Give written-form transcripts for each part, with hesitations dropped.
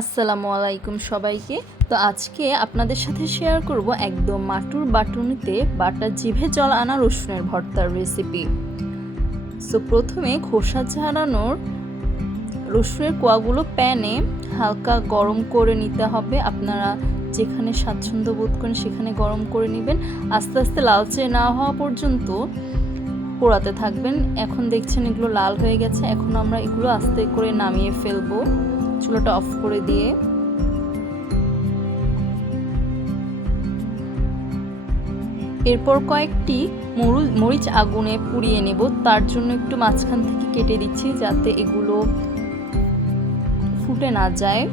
আসসালামু আলাইকুম সবাইকে। তো আজকে আপনাদের সাথে শেয়ার করব একদম মাটুর বাটুনিতে বাটা জিভে জল আনা রসুনের ভর্তার রেসিপি। সো প্রথমে খোসা ছাড়ানোর রসুনের কোয়াগুলো প্যানে হালকা গরম করে নিতে হবে। আপনারা যেখানে স্বাচ্ছন্দ্য বোধ করেন সেখানে গরম করে নেবেন। আস্তে আস্তে লালচে না হওয়া পর্যন্ত পোড়াতে থাকবেন। এখন দেখছেন এগুলো লাল হয়ে গেছে। এখন আমরা এগুলো আস্তে করে নামিয়ে ফেলবো চুলাটা অফ করে দিয়ে। এরপর কয়েকটি মরিচ আগুনে পুড়িয়ে নেব। তার জন্য একটু মাঝখান থেকে কেটে দিচ্ছি যাতে এগুলো ফুটে না যায়।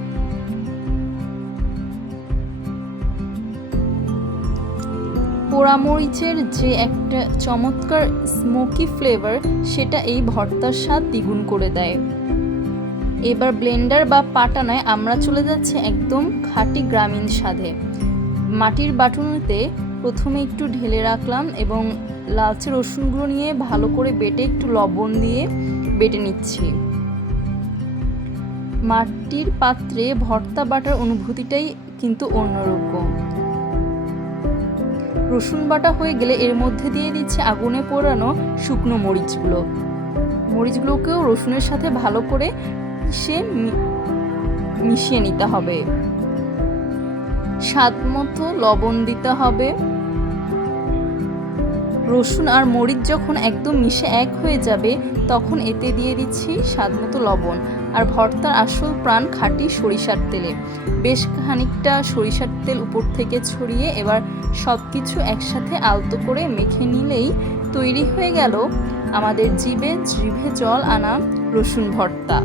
পোড়া মরিচের যে একটা চমৎকার স্মোকি ফ্লেভার, সেটা এই ভর্তার স্বাদ দ্বিগুণ করে দেয়। এবার ব্লেন্ডার বা পাটানায় আমরা চলে যাচ্ছি একদম খাঁটি গ্রামীণ স্বাদে। মাটির বাটুনিতে প্রথমে একটু ঢেলে রাখলাম এবং লালচে রসুনগুলো নিয়ে ভালো করে বেটে একটু লবণ দিয়ে বেটে নিচ্ছি। মাটির পাত্রে ভর্তা বাটার অনুভূতিটাই কিন্তু অন্যরকম। রসুন বাটা হয়ে গেলে এর মধ্যে দিয়ে দিচ্ছি আগুনে পোড়ানো শুকনো মরিচগুলোকেও রসুনের সাথে ভালো করে মিশিয়ে নিতে হবে। স্বাদ মতো লবণ দিতে হবে। রসুন আর মরিচ যখন একদম মিশে এক হয়ে যাবে তখন এতে দিয়ে দিচ্ছি স্বাদ মতো লবণ আর ভর্তার আসল প্রাণ খাঁটি সরিষার তেলে বেশ খানিকটা সরিষার তেল উপর থেকে ছড়িয়ে এবার সব কিছু একসাথে আলতো করে মেখে নিলেই তৈরি হয়ে গেল আমাদের জিভে জল আনা রসুন ভর্তা।